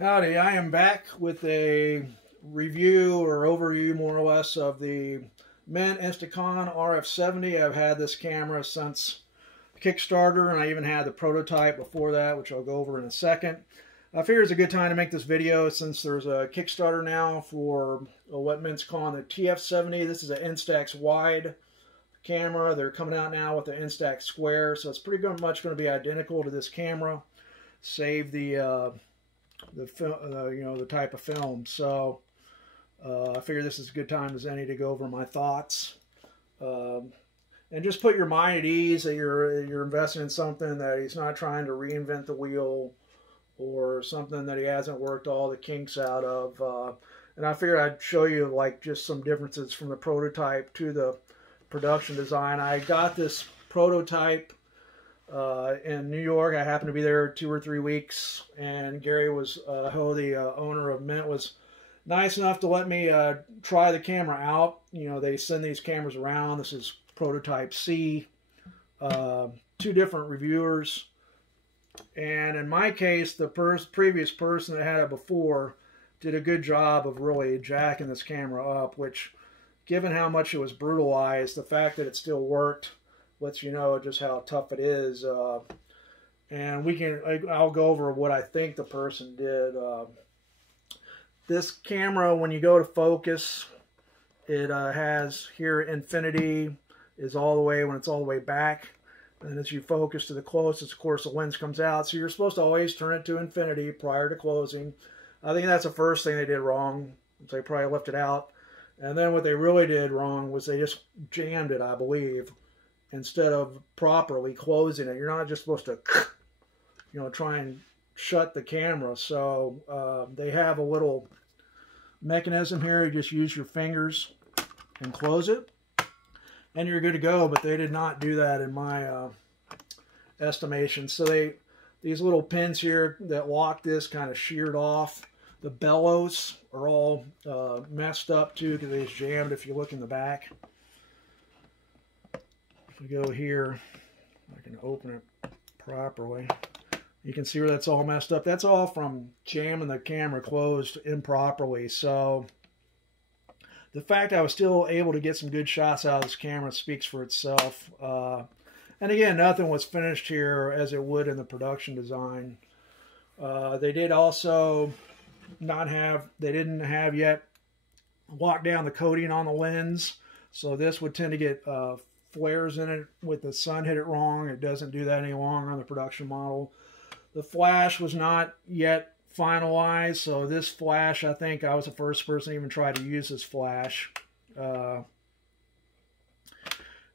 Howdy, I am back with a review or overview more or less of the MINT InstantKon RF70. I've had this camera since Kickstarter, and I even had the prototype before that, which I'll go over in a second. I figure it's a good time to make this video since there's a Kickstarter now for what MINT's calling the TF70. This is an Instax Wide camera. They're coming out now with the Instax Square, so it's pretty much going to be identical to this camera, save the type of film. So I figure this is a good time as any to go over my thoughts and just put your mind at ease that you're investing in something that he's not trying to reinvent the wheel or something that he hasn't worked all the kinks out of. And I figured I'd show you like just some differences from the prototype to the production design. I got this prototype in New York. I happened to be there 2 or 3 weeks, and Gary was, the owner of MINT, was nice enough to let me try the camera out. You know, they send these cameras around. This is prototype C. 2 different reviewers, and in my case, the previous person that had it before did a good job of really jacking this camera up, which, given how much it was brutalized, the fact that it still worked lets you know just how tough it is. And I'll go over what I think the person did. This camera, when you go to focus, it has here infinity is all the way when it's all the way back. And as you focus to the closest, of course, the lens comes out. So you're supposed to always turn it to infinity prior to closing. I think that's the first thing they did wrong. They probably left it out. And then what they really did wrong was they just jammed it, I believe, instead of properly closing it. You're not just supposed to, try and shut the camera. So they have a little mechanism here. You just use your fingers and close it, and you're good to go. But they did not do that in my estimation. So these little pins here that lock this kind of sheared off. The bellows are all messed up too because they just jammed if you look in the back. If we go here, I can open it properly. You can see where that's all messed up. That's all from jamming the camera closed improperly. So the fact I was still able to get some good shots out of this camera speaks for itself. And again, nothing was finished here as it would in the production design. They did also they didn't have yet locked down the coating on the lens. So this would tend to get flares in it with the sun hit it wrong. It doesn't do that any longer on the production model. The flash was not yet finalized, so this flash, I think I was the first person to even try to use this flash. And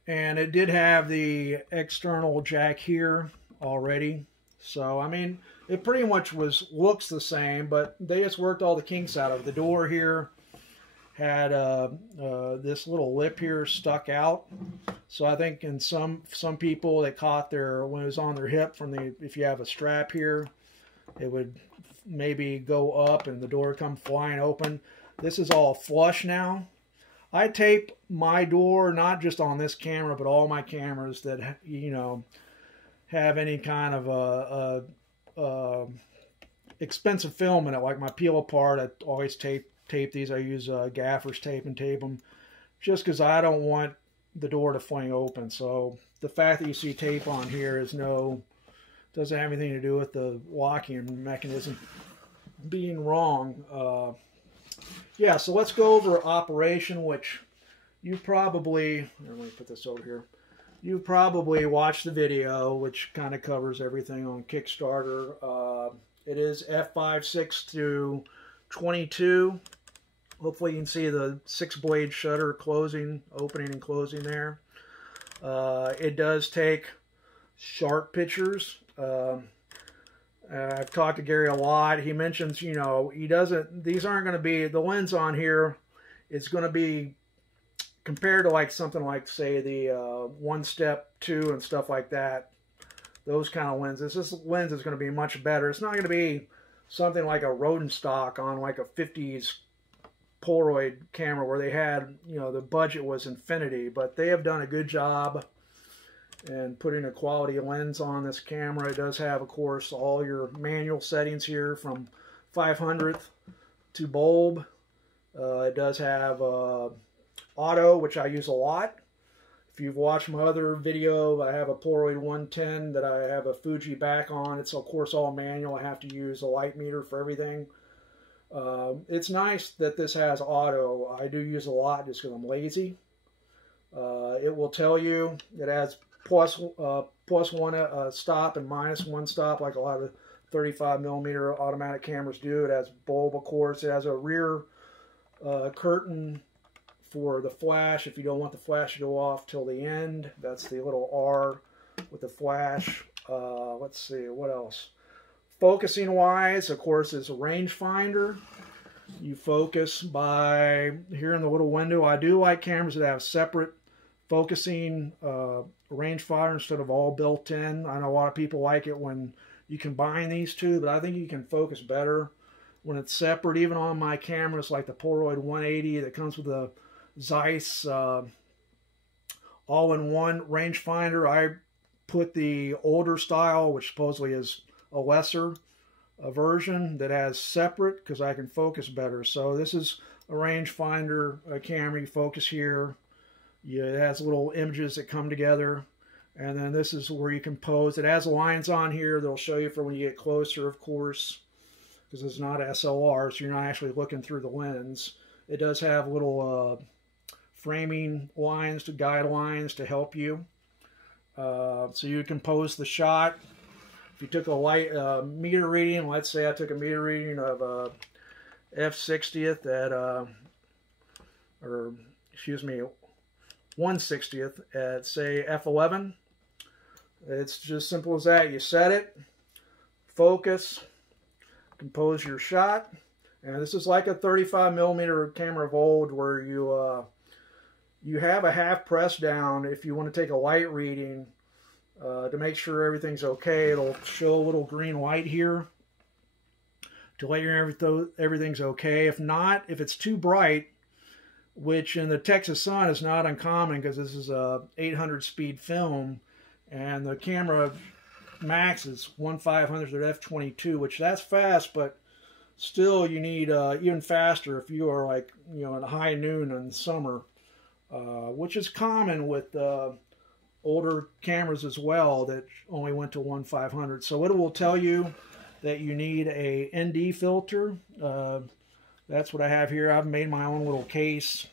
it did have the external jack here already. So, I mean, it pretty much looks the same, but they just worked all the kinks out of it. The door here had this little lip here stuck out. So I think in some people that caught when it was on their hip if you have a strap here, it would maybe go up and the door come flying open. This is all flush now. I tape my door not just on this camera, but all my cameras that have any kind of expensive film in it, like my peel apart. I always tape these. I use gaffer's tape and tape them just because I don't want the door to fling open. So the fact that you see tape on here doesn't have anything to do with the locking mechanism being wrong. Yeah, so let's go over operation, which you probably, let me put this over here. You probably watched the video, which kind of covers everything on Kickstarter. It is f5.6 to 22. Hopefully you can see the 6-blade shutter opening and closing there. It does take sharp pictures. I've talked to Gary a lot. He mentions, these aren't going to be, the lens on here is going to be compared to like something like, say, the 1-step 2 and stuff like that. Those kind of lenses. This lens is going to be much better. It's not going to be something like a Rodenstock on like a 50s Polaroid camera where they had, the budget was infinity, but they have done a good job and putting a quality lens on this camera. It does have, of course, all your manual settings here from 1/500th to bulb. It does have auto, which I use a lot. If you've watched my other video, I have a Polaroid 110 that I have a Fuji back on. It's of course all manual. I have to use a light meter for everything. It's nice that this has auto. I do use a lot just because I'm lazy. It will tell you it has plus one stop and minus one stop, like a lot of 35mm automatic cameras do. It has bulb, of course. It has a rear curtain for the flash if you don't want the flash to go off till the end. That's the little R with the flash. Let's see, what else? Focusing wise, of course, is a rangefinder. You focus by here in the little window. I do like cameras that have separate focusing rangefinder instead of all built in. I know a lot of people like it when you combine these two, but I think you can focus better when it's separate. Even on my cameras like the Polaroid 180 that comes with a Zeiss all-in-one rangefinder, I put the older style, which supposedly is a lesser version, that has separate because I can focus better. So this is a rangefinder camera. You focus here. It has little images that come together, and then this is where you can pose. It has lines on here that'll show you for when you get closer, of course, because it's not SLR, so you're not actually looking through the lens. It does have little framing lines, guidelines to help you. So you can pose the shot. If you took a light meter reading, let's say I took a meter reading of F60th at, or excuse me, 1/60th at, say, F11. It's just simple as that. You set it, focus, compose your shot, and this is like a 35mm camera of old where you have a half press down if you want to take a light reading to make sure everything's okay. It'll show a little green light here to let you know everything's okay. If not, if it's too bright, which in the Texas sun is not uncommon because this is a 800 speed film and the camera max is 1/500th at f/22, which that's fast, but still you need even faster if you are like, you know, in high noon in summer, which is common with older cameras as well that only went to 1/500. So it will tell you that you need a ND filter. That's what I have here. I've made my own little case.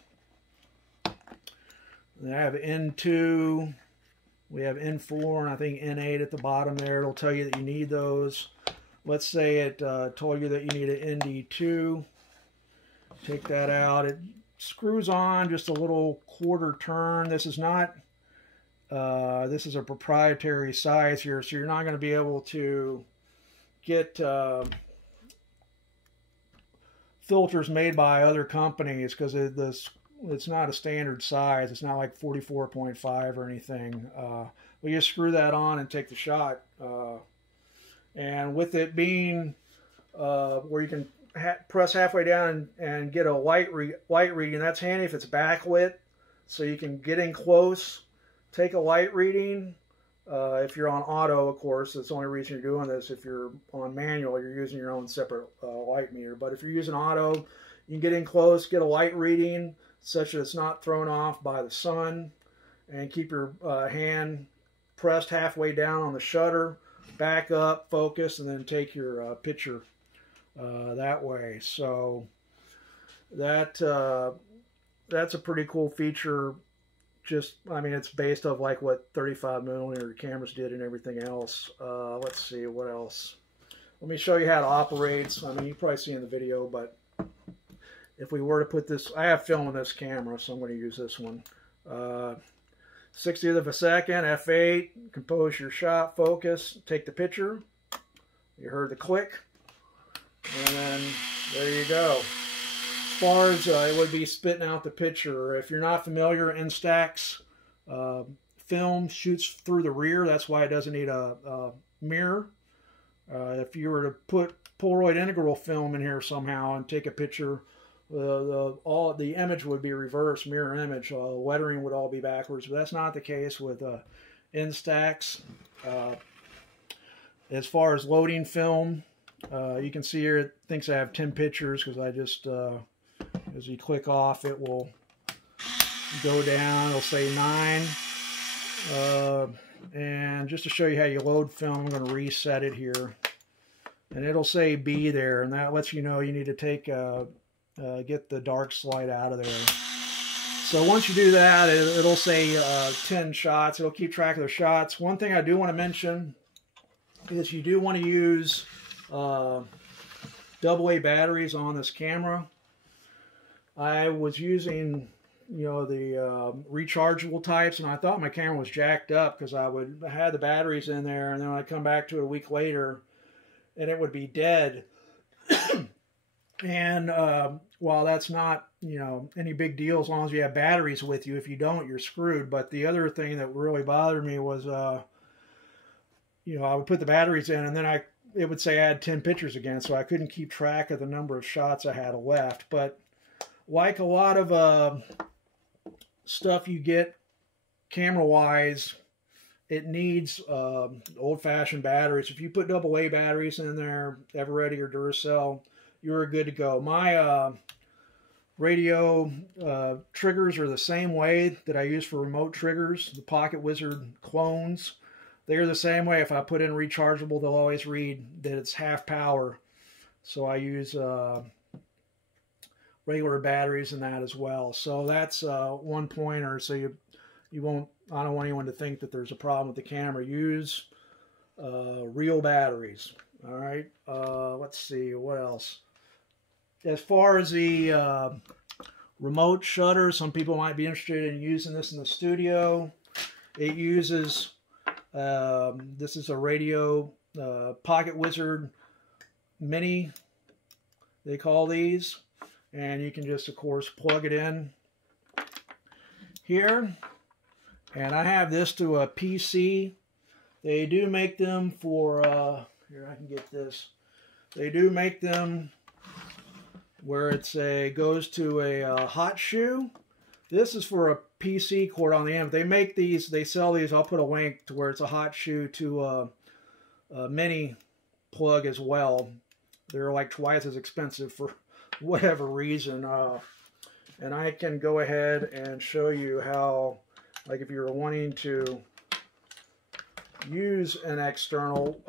And I have N2, we have N4, and I think N8 at the bottom there. It'll tell you that you need those. Let's say it told you that you need an ND2. Take that out. It screws on just a little quarter turn. This is not, this is a proprietary size here, so you're not going to be able to get filters made by other companies because it's not a standard size. It's not like 44.5 or anything. We just screw that on and take the shot. And with it being where you can press halfway down and get a light reading, that's handy if it's backlit, so you can get in close, take a light reading. If you're on auto, of course, that's the only reason you're doing this. If you're on manual, you're using your own separate light meter. But if you're using auto, you can get in close, get a light reading such that it's not thrown off by the sun, and keep your hand pressed halfway down on the shutter, back up, focus, and then take your picture that way. So that's a pretty cool feature. Just, I mean, it's based off like what 35mm cameras did and everything else. Let's see, what else? Let me show you how it operates. I mean, you probably see in the video, but if we were to put this, I have film on this camera, so I'm going to use this one. 60th of a second, F8, compose your shot, focus, take the picture. You heard the click, and then there you go. As far as it would be spitting out the picture. If you're not familiar, Instax film shoots through the rear. That's why it doesn't need a mirror. If you were to put Polaroid integral film in here somehow and take a picture, the image would be reverse mirror image. Lettering would all be backwards, but that's not the case with Instax. As far as loading film, You can see here it thinks I have 10 pictures because I just, as you click off, it will go down. It'll say 9. And just to show you how you load film, I'm going to reset it here. And it'll say B there, and that lets you know you need to take get the dark slide out of there. So once you do that, it'll say 10 shots. It'll keep track of the shots. One thing I do want to mention is you do want to use AA batteries on this camera. I was using, you know, the rechargeable types, and I thought my camera was jacked up because I had the batteries in there, and then I'd come back to it a week later, and it would be dead. And while that's not, you know, any big deal as long as you have batteries with you, if you don't, you're screwed. But the other thing that really bothered me was, you know, I would put the batteries in, and then it would say I had 10 pictures again, so I couldn't keep track of the number of shots I had left. But like a lot of stuff you get camera-wise, it needs old-fashioned batteries. If you put AA batteries in there, Eveready or Duracell, you're good to go. My radio triggers are the same way that I use for remote triggers. The Pocket Wizard clones, they're the same way. If I put in rechargeable, they'll always read that it's half power. So I use regular batteries in that as well. So that's one pointer. So you won't. I don't want anyone to think that there's a problem with the camera. Use real batteries. All right. Let's see what else. As far as the remote shutter, some people might be interested in using this in the studio. It uses, this is a radio Pocket Wizard Mini, they call these. And you can just, of course, plug it in here. And I have this to a PC. They do make them for, here I can get this. They do make them where it's goes to a hot shoe. This is for a PC cord on the end. They make these, they sell these. I'll put a link to where it's a hot shoe to a mini plug as well. They're like twice as expensive for whatever reason. And I can go ahead and show you how, like if you're wanting to use an external,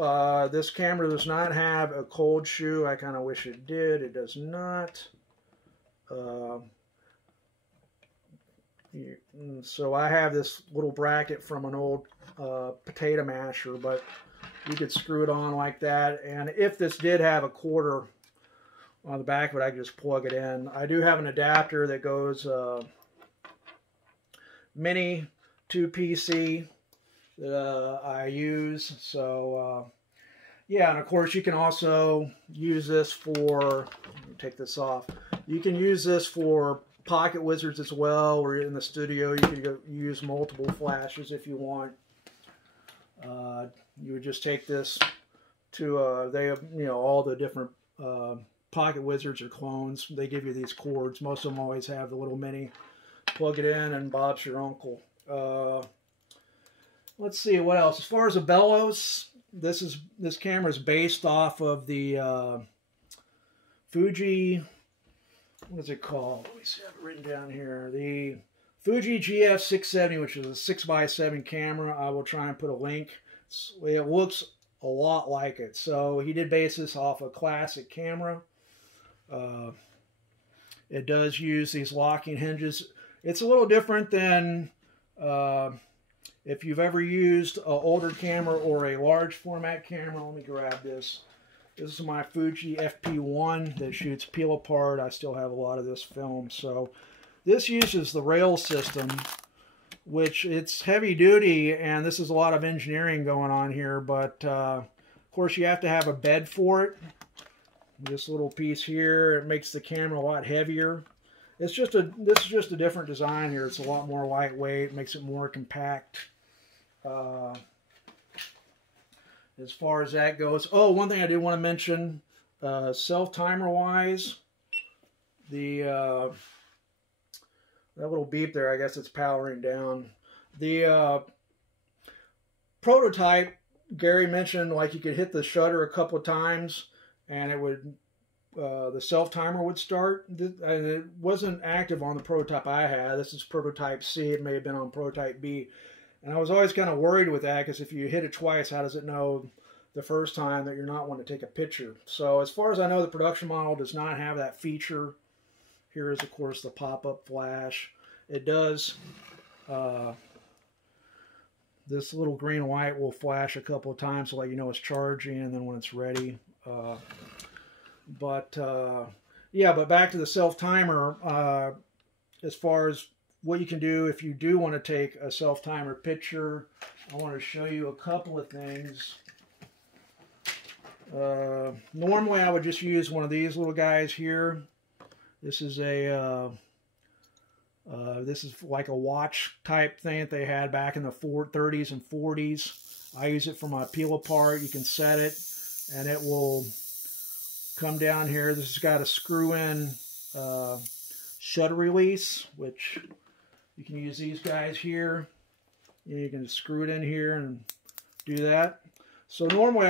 this camera does not have a cold shoe. I kind of wish it did. It does not. So I have this little bracket from an old potato masher, but you could screw it on like that. And if this did have a quarter on the back of it, I could just plug it in. I do have an adapter that goes mini to PC that I use. So yeah, and of course you can also use this for, let me take this off, you can use this for Pocket Wizards as well, or in the studio you can use multiple flashes if you want. You would just take this to they have, you know, all the different Pocket Wizards or clones. They give you these cords. Most of them always have the little mini. Plug it in and Bob's your uncle. Let's see what else. As far as the Bellows, this camera is based off of the Fuji. What is it called? Let me see. I have it written down here. The Fuji GF670, which is a 6x7 camera. I will try and put a link. It looks a lot like it. So he did base this off a classic camera. It does use these locking hinges. It's a little different than if you've ever used an older camera or a large format camera. Let me grab this. This is my Fuji FP1 that shoots peel apart. I still have a lot of this film. So this uses the rail system, which it's heavy duty, and this is a lot of engineering going on here. But of course you have to have a bed for it. This little piece here, it makes the camera a lot heavier. This is just a different design here. It's a lot more lightweight, makes it more compact. As far as that goes, oh, one thing I do want to mention, self-timer wise, that little beep there, I guess it's powering down. The prototype, Gary mentioned, like you could hit the shutter a couple of times and it would the self-timer would start. It wasn't active on the prototype I had. This is prototype C. It may have been on prototype B. And I was always kind of worried with that, because if you hit it twice, how does it know the first time that you're not wanting to take a picture? So as far as I know, the production model does not have that feature. Here is, of course, the pop-up flash. It does. This little green light will flash a couple of times to let you know it's charging, and then when it's ready. Yeah, but back to the self-timer, as far as what you can do if you do want to take a self-timer picture, I want to show you a couple of things. Normally I would just use one of these little guys here. This is a this is like a watch type thing that they had back in the 30s and 40s. I use it for my peel apart. You can set it and it will come down here. This has got a screw-in shutter release, which you can use these guys here. You can screw it in here and do that. So normally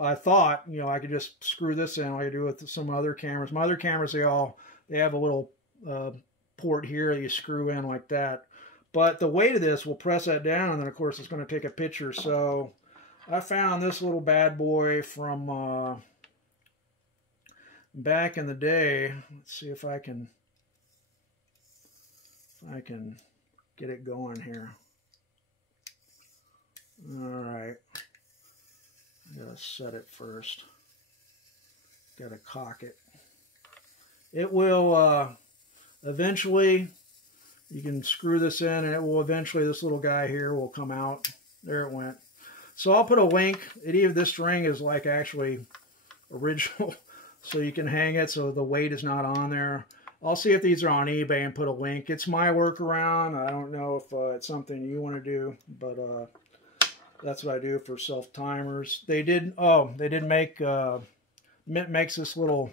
I thought, you know, I could just screw this in like I do with some other cameras. My other cameras, they have a little port here that you screw in like that. But the weight of this will press that down, and then of course it's going to take a picture. So I found this little bad boy from back in the day. Let's see if I can get it going here. All right. I gotta set it first. Gotta cock it. It will eventually, you can screw this in and it will eventually, this little guy here will come out. There it went. So I'll put a link. This string is like actually original, so you can hang it so the weight is not on there. I'll see if these are on eBay and put a link. It's my workaround. I don't know if it's something you want to do, but that's what I do for self-timers. They did make, MINT makes this little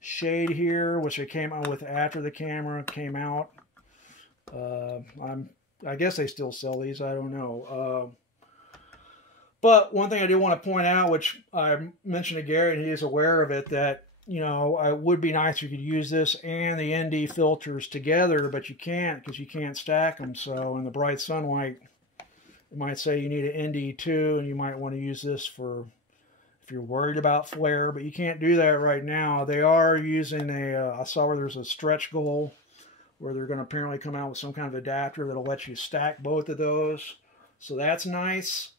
shade here, which they came out with after the camera came out. I guess they still sell these, I don't know. But one thing I do want to point out, which I mentioned to Gary, and he is aware of it, that, you know, it would be nice if you could use this and the ND filters together, but you can't, because you can't stack them. So in the bright sunlight, it might say you need an ND too, and you might want to use this for if you're worried about flare, but you can't do that right now. They are using I saw where there's a stretch goal where they're going to apparently come out with some kind of adapter that'll let you stack both of those. So that's nice.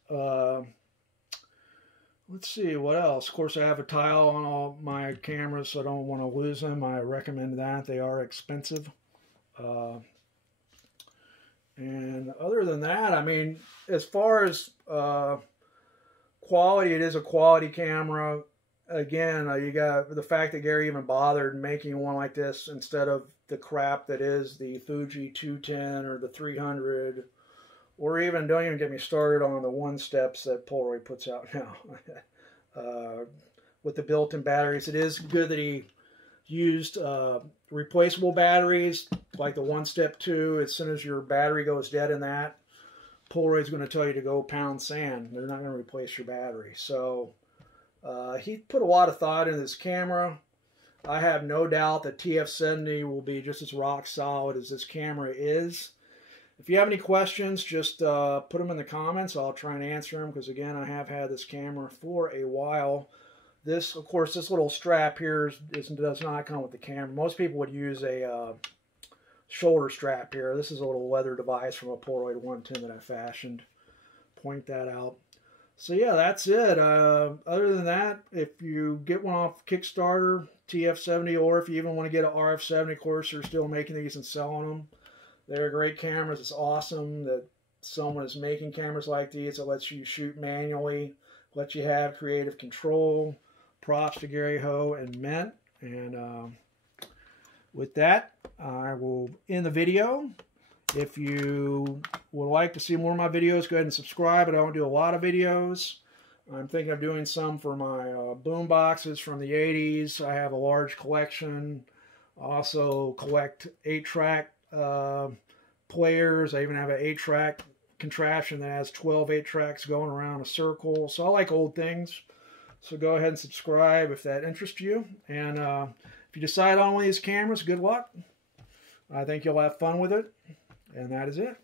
Let's see, what else? Of course, I have a tile on all my cameras, so I don't want to lose them. I recommend that. They are expensive. And other than that, I mean, as far as quality, it is a quality camera. Again, you got the fact that Gary even bothered making one like this instead of the crap that is the Fuji 210 or the 300, or even, don't even get me started on the one steps that Polaroid puts out now. With the built-in batteries, it is good that he used replaceable batteries, like the 1-step 2. As soon as your battery goes dead in that, Polaroid's going to tell you to go pound sand. They're not going to replace your battery. So he put a lot of thought in this camera. I have no doubt that TF70 will be just as rock solid as this camera is. If you have any questions, just put them in the comments. I'll try and answer them, because again, I have had this camera for a while. This, of course, this little strap here does not come with the camera. Most people would use a shoulder strap here. This is a little leather device from a Polaroid 110 that I fashioned. Point that out. So yeah, that's it. Other than that, if you get one off Kickstarter, TF70, or if you even want to get an RF70, of course, they're still making these and selling them. They're great cameras. It's awesome that someone is making cameras like these. It lets you shoot manually, lets you have creative control. Props to Gary Ho and MINT. And with that, I will end the video. If you would like to see more of my videos, go ahead and subscribe. I don't do a lot of videos. I'm thinking of doing some for my boom boxes from the 80s. I have a large collection. I also collect 8-track players. I even have an 8-track contraption that has 12 8-tracks going around a circle. So I like old things. So go ahead and subscribe if that interests you. And if you decide on one of these cameras, good luck. I think you'll have fun with it. And that is it.